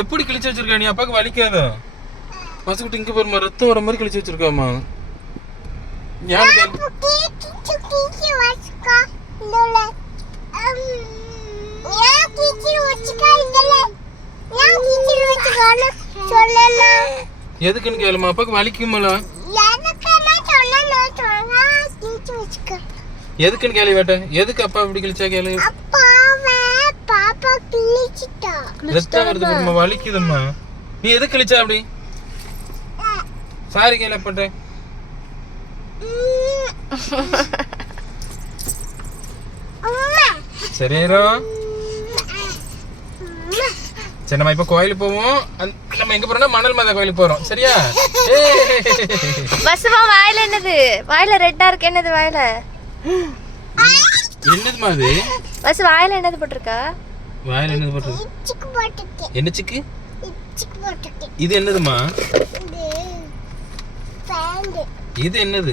எப்படி கிழிச்சு வச்சிருக்கா நீ? அப்பாக்கு வலிக்காதா? பசுக்குட்டி இங்க பாருமா, ரத்தம் வர மாதிரி கிழிச்சு வச்சிருக்காமா. எதுக்குன்னு கேளுமா, அப்பாக்கு வலிக்குமால. எதுக்குன்னு கேள்வி வேட்ட. எதுக்கு அப்பா இப்படி கிழிச்சா கேளு. ரத்தம் வருது பாருமா, வலிக்குதும்மா. நீ எதுக்கு கிழிச்சா அப்படி? சாரி கேள பண்றேன். சரியா? சரி, நம்ம இப்ப கோயிலுக்கு போவோம். நம்ம எங்க போறோம்னா மணல் மாதா கோயிலுக்கு போறோம். சரியா? பசுவா வாயில என்னது? வாயில ரெட்டா இருக்கு. என்னது வாயில? என்னதுமா அது? பசு வாயில என்னது போட்டிருக்கா? வாயில என்னது போட்டிருக்கு? என்ன சிக்கு? இது என்னதுமா? இது என்னது?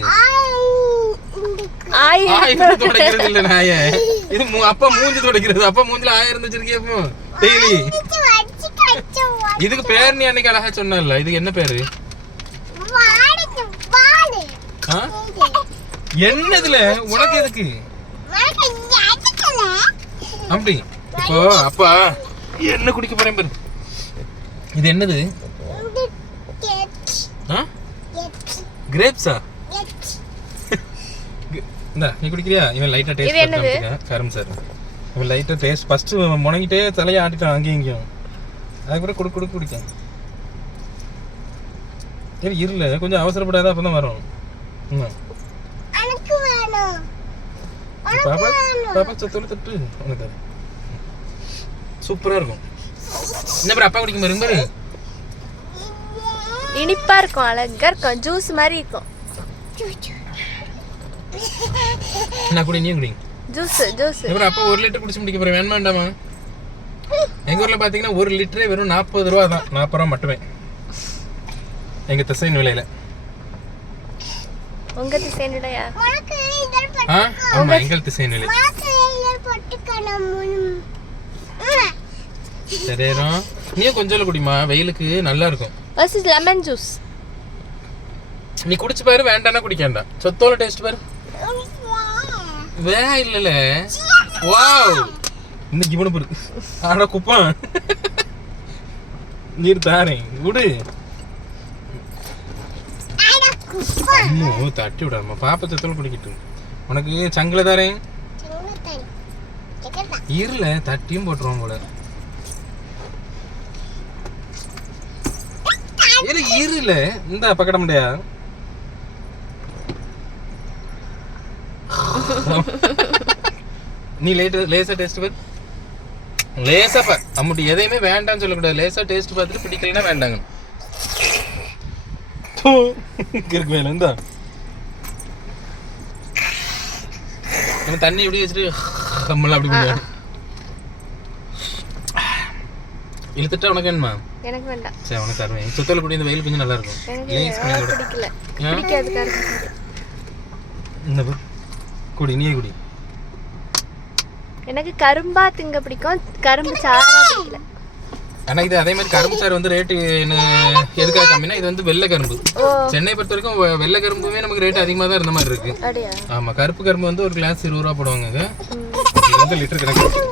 ஆயிரம் துடைக்கிறது இல்ல நாய. இது அப்பா மூஞ்சி துடைக்கிறது. அப்பா மூஞ்சில ஆயிரம் வச்சிருக்கியப்போ டெய்லி. இதுக்கு பேர் நீ அன்னைக்கு அழகா சொன்னல. இதுக்கு என்ன பேரு? என்னதுல உனக்கு எதுக்கு அப்படி? இப்போ அப்பா என்ன குடிக்க போறேன் பாரு. இது என்னது? கிரேப்ஸா? இந்தா நீ குடிக்கிறியா? இவன் லைட்டா டேஸ்ட் பண்ணிட்டு கரும் சார். இவன் லைட்டா டேஸ்ட் ஃபர்ஸ்ட் முணங்கிட்டே தலைய ஆட்டிட்டான் அங்கேயும் இங்கேயும். அதுக்கப்புறம் குடு குடிக்க. சரி இருல, கொஞ்சம் அவசரப்படாத, அப்பதான் வரும். பாப்பா தொட்டு தொட்டு உனக்கு சூப்பரா இருக்கும். என்ன பாரு, அப்பா குடிக்கும் பாருங்க பாரு. இனிப்பா இருக்கும், அழகா இருக்கும், ஜூஸ் மாதிரி இருக்கும். நான் குடி, நீ குடி. Juice juice. இவர அப்பா 1 லிட்டர் குடிச்சு முடிக்க போறேன். வேணுமா வேண்டாமா? எங்க ஊர்ல பாத்தீங்கன்னா 1 லிட்டரே வெறும் 40 ரூபா தான். 40 ரூபா மட்டுமே எங்க திசையின் விலையில. உங்க திசையின் விலையா? ஆமா, எங்க திசையின் விலை. சரியா? நீயும் கொஞ்சம் குடிமா, வெயிலுக்கு நல்லா இருக்கும். This is lemon juice. நீ குடிச்சு பாரு, வேண்டாம்னா குடிக்கண்டா. சொத்தோல டேஸ்ட் பாரு. வே இல்லல. வாவ். இந்த ஜீவன பாரு. ஆட குப்பா. நீர் தாரே. குடு. ஆட குப்பா. அம்மா தட்டி விடாம. பாப்பா சொத்தோல குடிக்கிட்டு. உனக்கு சங்கல தாரே. சங்கல தாரே. கேக்கடா. இருல தட்டியும் போட்றோம் போல. ஏல இருல. இந்த பக்கட முடியா. நீ லேசா டேஸ்ட் பாரு. லேசா பாரு. அம்முட்டி எதையுமே வேண்டாம்னு சொல்லக்கூடாது. லேசா டேஸ்ட் பார்த்துட்டு பிடிக்கலன்னா வேண்டாங்க. இருக்கு வேலை இந்தா. நம்ம தண்ணி எப்படி வச்சுட்டு கம்மல அப்படி பண்ணுவாரு. இழுத்துட்டா உனக்கு வேணுமா? எனக்கு வேண்டாம். சரி உனக்கு தருவேன். சுத்தல குடி, இந்த வெயில் கொஞ்சம் நல்லா இருக்கும். லேஸ் பண்ணி கூட பிடிக்கல. பிடிக்காது காரணம். இந்த குடி, நீயே குடி. எனக்கு கரும்பா திங்க பிடிக்கும், கரும்பு சாறா பிடிக்கல. ஆனா இது அதே மாதிரி கரும்பு சாறு வந்து ரேட் எதுக்காக கம்மினா இது வந்து வெள்ளை கரும்பு. சென்னை பொறுத்த வரைக்கும் வெள்ளை கரும்புமே நமக்கு ரேட் அதிகமா தான் இருந்த மாதிரி இருக்கு. ஆமா, கருப்பு கரும்பு வந்து ஒரு கிளாஸ் 20 ரூபா போடுவாங்க. இது வந்து லிட்டர் கணக்கு.